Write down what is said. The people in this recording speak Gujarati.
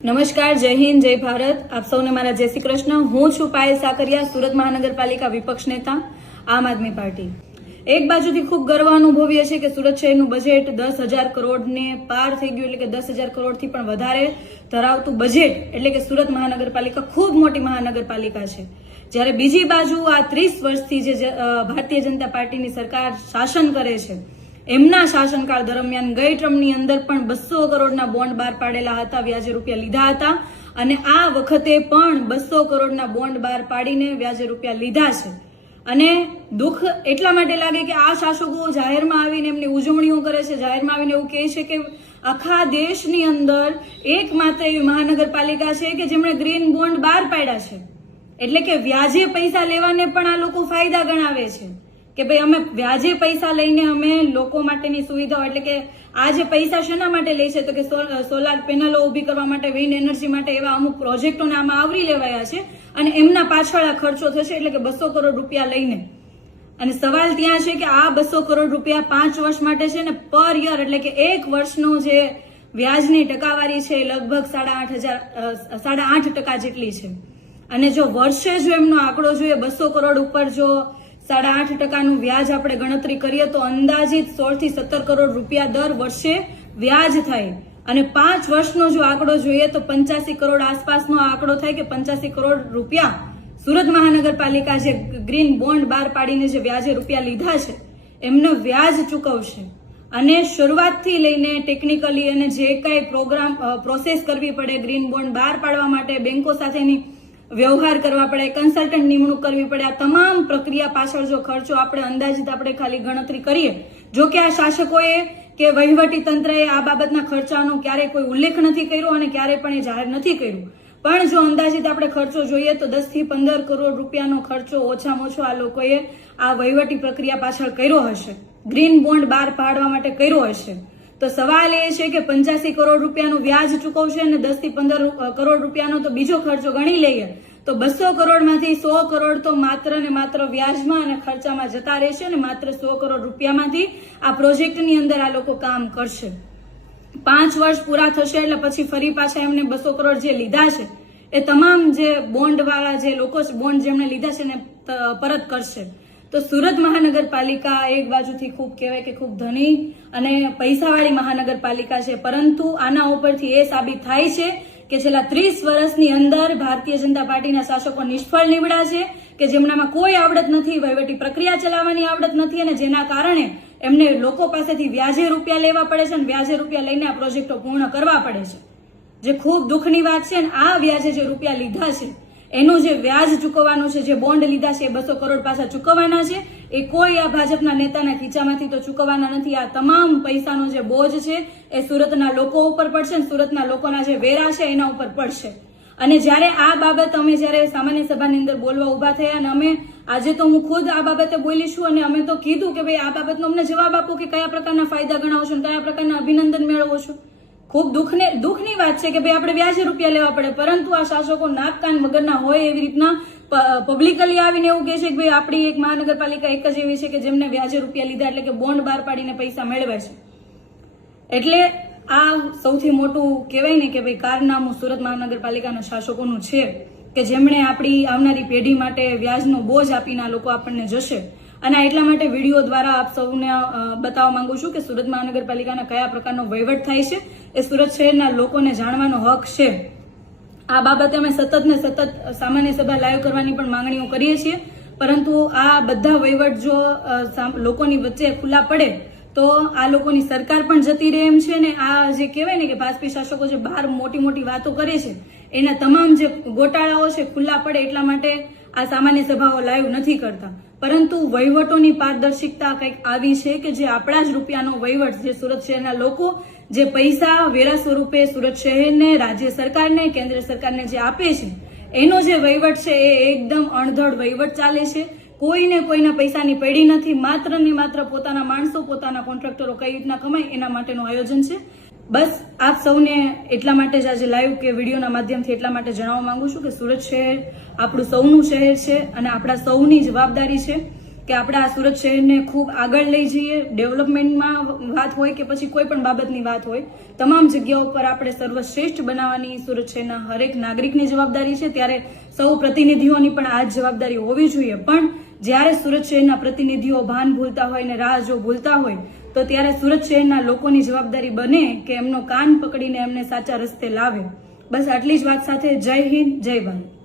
નમસ્કાર, જય હિન્દ, જય ભારત. આપ સૌને મારા જય શ્રી કૃષ્ણ. હું છું પાયલ સાકરિયા, સુરત મહાનગરપાલિકા વિપક્ષ નેતા, આમ આદમી પાર્ટી. એક બાજુથી ખૂબ ગર્વ અનુભવીએ છીએ કે સુરત શહેરનું બજેટ 10,000 કરોડને પાર થઈ ગયું, એટલે કે 10,000 કરોડથી પણ વધારે ધરાવતું બજેટ, એટલે કે સુરત મહાનગરપાલિકા ખૂબ મોટી મહાનગરપાલિકા છે. જ્યારે બીજી બાજુ આ 30 વર્ષથી જે ભારતીય જનતા પાર્ટીની સરકાર શાસન કરે છે, એમના શાસનકાળ દરમિયાન ગઈ ટર્મની અંદર પણ 200 કરોડના બોન્ડ બહાર પાડેલા હતા, વ્યાજે રૂપિયા લીધા હતા, અને આ વખતે પણ 200 કરોડના બોન્ડ બહાર પાડીને વ્યાજે રૂપિયા લીધા છે. અને દુઃખ એટલા માટે લાગે કે આ શાસકો જાહેરમાં આવીને એમની ઉજવણીઓ કરે છે, જાહેરમાં આવીને એવું કહે છે કે આખા દેશની અંદર એકમાત્ર એવી મહાનગરપાલિકા છે કે જેમણે ગ્રીન બોન્ડ બહાર પાડ્યા છે. એટલે કે વ્યાજે પૈસા લેવાને પણ આ લોકો ફાયદા ગણાવે છે કે ભાઈ અમે વ્યાજે પૈસા લઈને અમે લોકો માટેની સુવિધાઓ, એટલે કે આ જે પૈસા શેના માટે લે છે તો કે સોલાર પેનલો ઊભી કરવા માટે, વિન્ડ એનર્જી માટે, એવા અમુક પ્રોજેક્ટોને આમાં આવરી લેવાયા છે અને એમના પાછળ આ ખર્ચો થશે, એટલે કે 200 કરોડ રૂપિયા લઈને. અને સવાલ ત્યાં છે કે આ 200 કરોડ રૂપિયા 5 વર્ષ માટે છે ને પર યર, એટલે કે એક વર્ષનો જે વ્યાજની ટકાવારી છે એ લગભગ 8.5% જેટલી છે. અને જો વર્ષે જો એમનો આંકડો જોઈએ 200 કરોડ ઉપર જો 8.5%નું વ્યાજ આપણે ગણતરી કરીએ તો અંદાજિત 16 થી 17 કરોડ રૂપિયા દર વર્ષે વ્યાજ થાય. અને 5 વર્ષનો જો આંકડો જોઈએ તો 85 કરોડ આસપાસનો આંકડો થાય કે 85 કરોડ રૂપિયા સુરત મહાનગરપાલિકા જે ગ્રીન બોન્ડ બહાર પાડીને જે વ્યાજે રૂપિયા લીધા છે એમનો વ્યાજ ચૂકવશે. અને શરૂઆતથી લઈને ટેકનિકલી અને જે કઈ પ્રોસેસ કરવી પડે, ગ્રીન બોન્ડ બહાર પાડવા માટે બેંકો સાથેની વ્યવહાર કરવા પડે, કન્સલ્ટન્ટ નિમણૂક કરવી પડે, આ તમામ પ્રક્રિયા પાછળ જો ખર્ચો આપણે અંદાજિત આપણે ખાલી ગણતરી કરીએ, જો કે આ શાસકોએ કે વહીવટી તંત્રએ આ બાબતના ખર્ચાનો ક્યારેય કોઈ ઉલ્લેખ નથી કર્યો અને ક્યારેય પણ એ જાહેર નથી કર્યું, પણ જો અંદાજિત આપણે ખર્ચો જોઈએ તો 10 થી 15 કરોડ રૂપિયાનો ખર્ચો ઓછામાં ઓછો આ લોકોએ આ વહીવટી પ્રક્રિયા પાછળ કર્યો હશે, ગ્રીન બોન્ડ બહાર પાડવા માટે કર્યો હશે. તો સવાલ એ છે કે 85 કરોડ રૂપિયાનું વ્યાજ ચૂકવશે અને 10 થી 15 કરોડ રૂપિયાનો તો બીજો ખર્ચો ગણી લઈએ તો 200 કરોડમાંથી 100 કરોડ તો માત્ર ને માત્ર વ્યાજમાં અને ખર્ચામાં જતા રહેશે અને માત્ર 100 કરોડ રૂપિયામાંથી આ પ્રોજેક્ટની અંદર આ લોકો કામ કરશે. 5 વર્ષ પૂરા થશે એટલે પછી ફરી પાછા એમને 200 કરોડ જે લીધા છે એ તમામ જે બોન્ડ વાળા જે લોકો બોન્ડ જેમણે લીધા છે ને પરત કરશે. તો સુરત મહાનગરપાલિકા એક બાજુથી ખૂબ કહેવાય કે ખૂબ ધની અને પૈસાવાળી મહાનગરપાલિકા છે, પરંતુ આના ઉપરથી એ સાબિત થાય છે કે છેલ્લા 30 વર્ષની અંદર ભારતીય જનતા પાર્ટીના શાસકો નિષ્ફળ નીવડ્યા છે કે જેમનામાં કોઈ આવડત નથી, વહીવટી પ્રક્રિયા ચલાવવાની આવડત નથી, અને જેના કારણે એમને લોકો પાસેથી વ્યાજે રૂપિયા લેવા પડે છે અને વ્યાજે રૂપિયા લઈને આ પ્રોજેક્ટો પૂર્ણ કરવા પડે છે, જે ખૂબ દુઃખની વાત છે. અને આ વ્યાજે જે રૂપિયા લીધા છે એનું જે વ્યાજ ચૂકવવાનું છે, જે બોન્ડ લીધા છે એ 200 કરોડ પાછા ચૂકવવાના છે, એ કોઈ આ ભાજપના નેતાના ખીચામાંથી તો ચૂકવવાના નથી. આ તમામ પૈસાનો જે બોજ છે એ સુરતના લોકો ઉપર પડશે અને સુરતના લોકોના જે વેરા છે એના ઉપર પડશે. અને જ્યારે આ બાબત અમે જ્યારે સામાન્ય સભાની અંદર બોલવા ઉભા થયા અને અમે આજે તો હું ખુદ આ બાબતે બોલી છું અને અમે તો કીધું કે ભાઈ આ બાબતનો અમને જવાબ આપો કે કયા પ્રકારના ફાયદા ગણાવો છો અને કયા પ્રકારના અભિનંદન મેળવો છો. ખૂબ દુઃખની વાત છે કે ભાઈ આપણે વ્યાજે રૂપિયા લેવા પડે, પરંતુ આ શાસકો નાક કાન વગરના હોય એવી રીતના પબ્લિકલી આવીને એવું કહે છે કે ભાઈ આપણી એક મહાનગરપાલિકા એક જ એવી છે કે જેમને વ્યાજે રૂપિયા લીધા, એટલે કે બોન્ડ બહાર પાડીને પૈસા મેળવે છે. એટલે આ સૌથી મોટું કહેવાય ને કે ભાઈ કારનામું સુરત મહાનગરપાલિકાના શાસકોનું છે કે જેમણે આપણી આવનારી પેઢી માટે વ્યાજનો બોજ આપીને આ લોકો આપણને જશે. અને એટલા માટે વિડીયો દ્વારા આપ સૌને બતાવવા માંગુ છું કે સુરત મહાનગરપાલિકાના કયા પ્રકારનો વહીવટ થાય છે એ સુરત શહેરના લોકોને જાણવાનો હક છે. આ બાબતે અમે સતત સામાન્ય સભા લાઈવ કરવાની પણ માંગણીઓ કરીએ છીએ, પરંતુ આ બધા વહીવટ જો લોકોની વચ્ચે ખુલ્લા પડે તો આ લોકોની સરકાર પણ જતી રહે એમ છે. ને આ જે કહેવાય ને કે ભાજપી શાસકો જે બહાર મોટી મોટી વાતો કરે છે એના તમામ જે ગોટાળાઓ છે ખુલ્લા પડે એટલા માટે આ સામાન્ય સભાઓ લાઈવ નથી કરતા. પરંતુ વહીવટોની પારદર્શિકતા કંઈક આવી છે કે જે આપણા જ રૂપિયાનો વહીવટ, જે સુરત શહેરના લોકો જે પૈસા વેરા સ્વરૂપે સુરત શહેરને, રાજ્ય સરકારને, કેન્દ્ર સરકારને જે આપે છે એનો જે વહીવટ છે એ એકદમ અણધડ વહીવટ ચાલે છે. કોઈને કોઈના પૈસાની પડી નથી, માત્ર ને માત્ર પોતાના માણસો, પોતાના કોન્ટ્રાક્ટરો કઈ રીતના કમાય એના માટેનું આયોજન છે. બસ આપ સૌને એટલા માટે જ આજે લાઈવ કે વિડીયોના માધ્યમથી એટલા માટે જણાવવા માંગુ છું કે સુરત શહેર આપણું સૌનું શહેર છે અને આપણા સૌની જવાબદારી છે કે આપણે આ સુરત શહેરને ખૂબ આગળ લઈ જઈએ. ડેવલપમેન્ટમાં વાત હોય કે પછી કોઈ પણ બાબતની વાત હોય, તમામ જગ્યાઓ પર આપણે સર્વશ્રેષ્ઠ બનાવવાની સુરત શહેરના હરેક નાગરિકની જવાબદારી છે. ત્યારે સૌ પ્રતિનિધિઓની પણ આ જ જવાબદારી હોવી જોઈએ. પણ જ્યારે સુરત શહેરના પ્રતિનિધિઓ ભાન ભૂલતા હોય ને રાહ જો ભૂલતા હોય, તો ત્યારે સુરત શહેરના લોકોની જવાબદારી બને કે એમનો કાન પકડીને એમને સાચા રસ્તે લાવે. બસ આટલી જ વાત સાથે જય હિન્દ, જય ભારત.